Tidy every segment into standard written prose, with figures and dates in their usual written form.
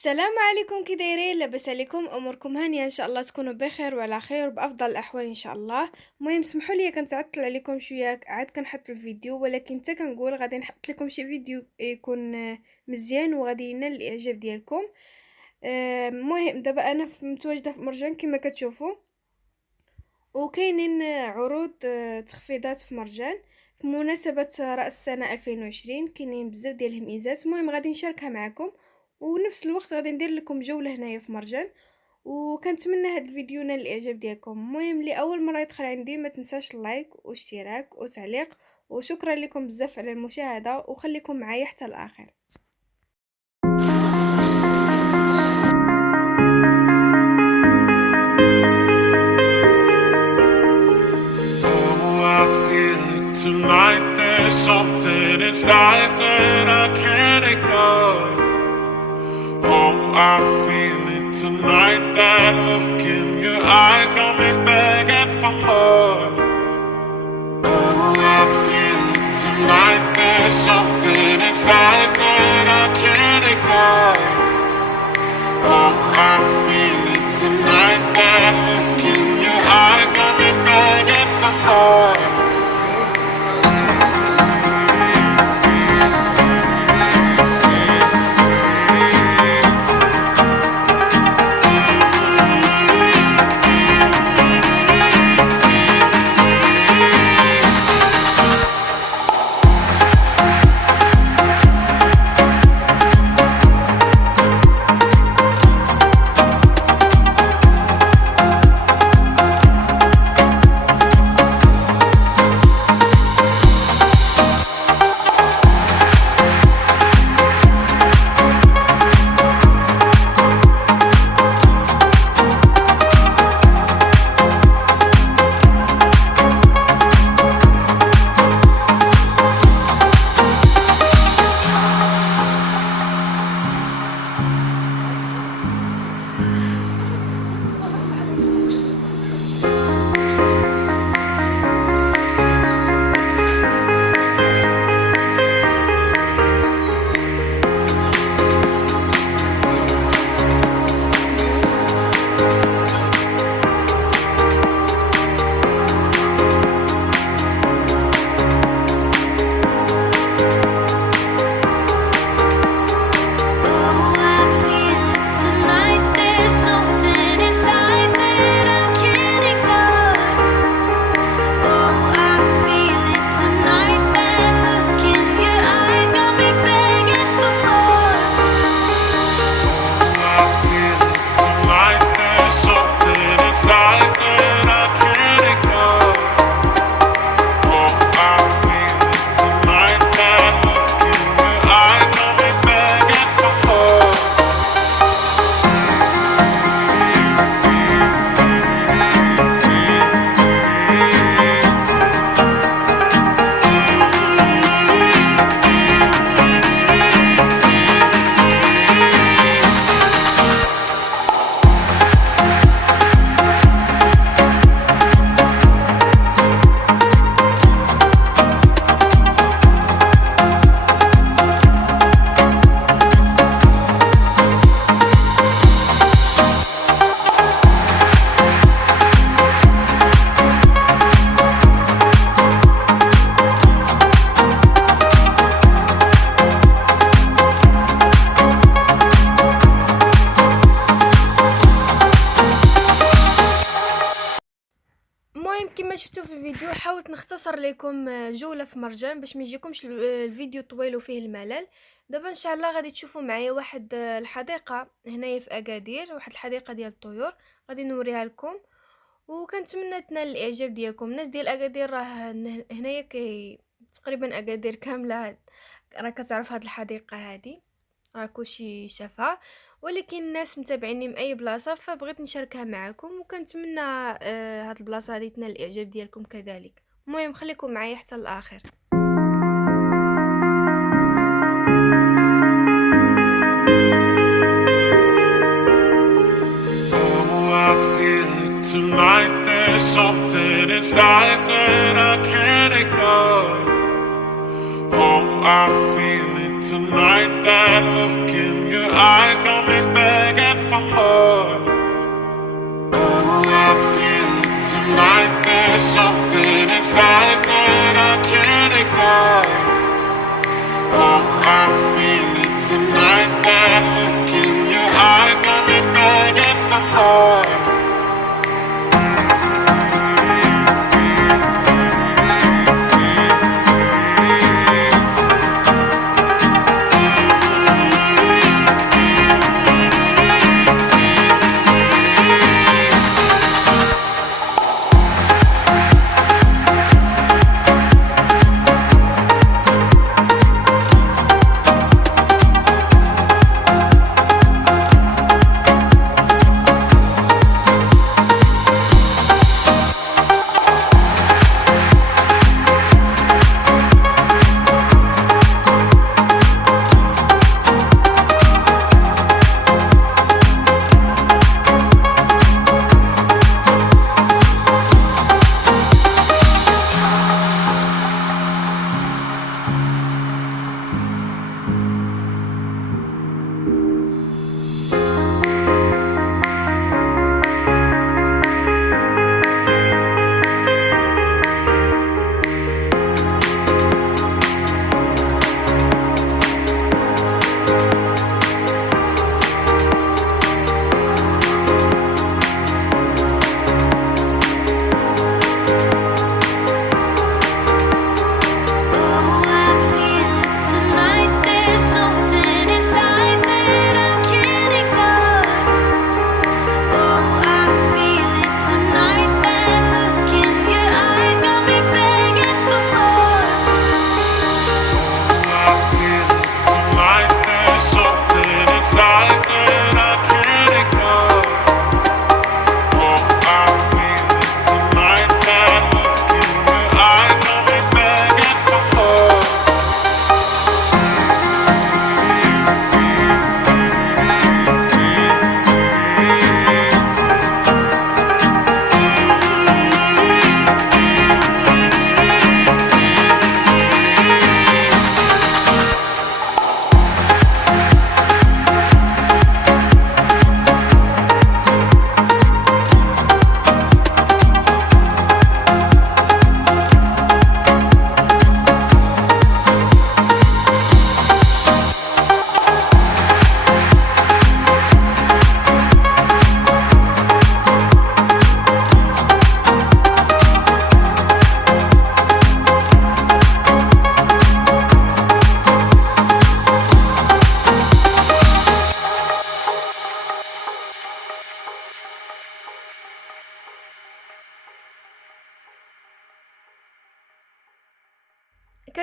السلام عليكم، كي دايرين؟ لاباس عليكم؟ اموركم هانيه ان شاء الله، تكونوا بخير وعلى خير وبافضل الاحوال ان شاء الله. المهم سمحوا لي كنتعطل عليكم شويه، عاد كنحط الفيديو، ولكن حتى كنقول غادي نحط لكم شي فيديو يكون مزيان وغادي ينال الاعجاب ديالكم. المهم دابا انا متواجده في مرجان كما كتشوفوا، وكاينين عروض تخفيضات في مرجان في مناسبة رأس السنة 2020. كاينين بزاف ديال الهميزات، المهم غادي نشاركها معكم، ونفس الوقت غادي ندير لكم جولة هنايا في مرجان، وكنتمنى هذا الفيديو ينال الاعجاب ديالكم. المهم لاول مره يدخل عندي ما تنساش اللايك واشتراك وتعليق، وشكرا لكم بزاف على المشاهده، وخليكم معايا حتى الاخر. Tonight there's something inside that I can't ignore. Oh, I feel it tonight, that look in your eyes got me begging for more. Oh, I feel it tonight, there's something inside that I can't ignore. Oh, I feel it tonight, that look in your eyes got me begging for more. كما شفتوا في الفيديو حاولت نختصر لكم جولة في مرجان باش ما يجيكمش الفيديو طويل وفيه الملل. دابا ان شاء الله غادي تشوفوا معايا واحد الحديقه هنايا في اكادير، واحد الحديقه ديال الطيور غادي نوريها لكم، وكنتمنى تنال الاعجاب ديالكم. الناس ديال اكادير راه هنايا تقريبا اكادير كامله راه كتعرف هاد الحديقه هادي، راه كلشي شافها، ولكن الناس متابعيني من اي بلاصه فبغيت نشاركها معكم، وكنتمنى هاد البلاصه هذه تنال الاعجاب ديالكم كذلك. المهم خليكم معايا حتى الاخر. Tonight there's something inside that I can't ignore. Oh, I feel it tonight, that look in your eyes got me back.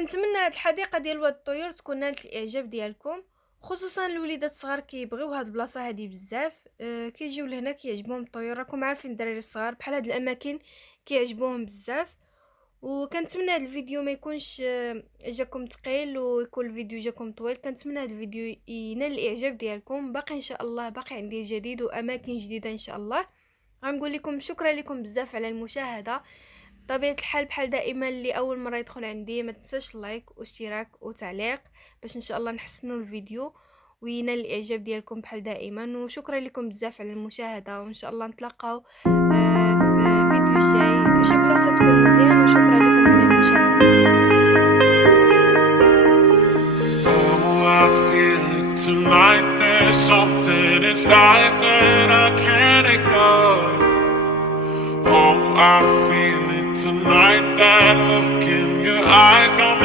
كنتمنى هاد الحديقه ديال واد الطيور تكون نالت الاعجاب ديالكم، خصوصا الوليدات الصغار كيبغيو هاد البلاصه هادي بزاف. كيجيو لهنا كيعجبهم الطيور، راكم عارفين الدراري الصغار بحال هاد الاماكن كيعجبوهم بزاف. وكنتمنى هاد الفيديو ما يكونش جاكم ثقيل ويكون الفيديو جاكم طويل. كنتمنى هاد الفيديو ينال الاعجاب ديالكم. باقي ان شاء الله باقي عندي جديد واماكن جديده ان شاء الله. غنقول لكم شكرا لكم بزاف على المشاهده. طبيعه الحال بحال دائما اللي اول مره يدخل عندي ما تنساش لايك واشتراك وتعليق باش ان شاء الله نحسنوا الفيديو وينال الاعجاب ديالكم بحال دائما. وشكرا لكم بزاف على المشاهده، وان شاء الله نتلاقاو في فيديو جاي شي بلاصه تكون مزيان. وشكرا لكم على المشاهده. I feel it tonight, there's something inside that I can't ignore. Oh, I feel it tonight, that look in your eyes gon'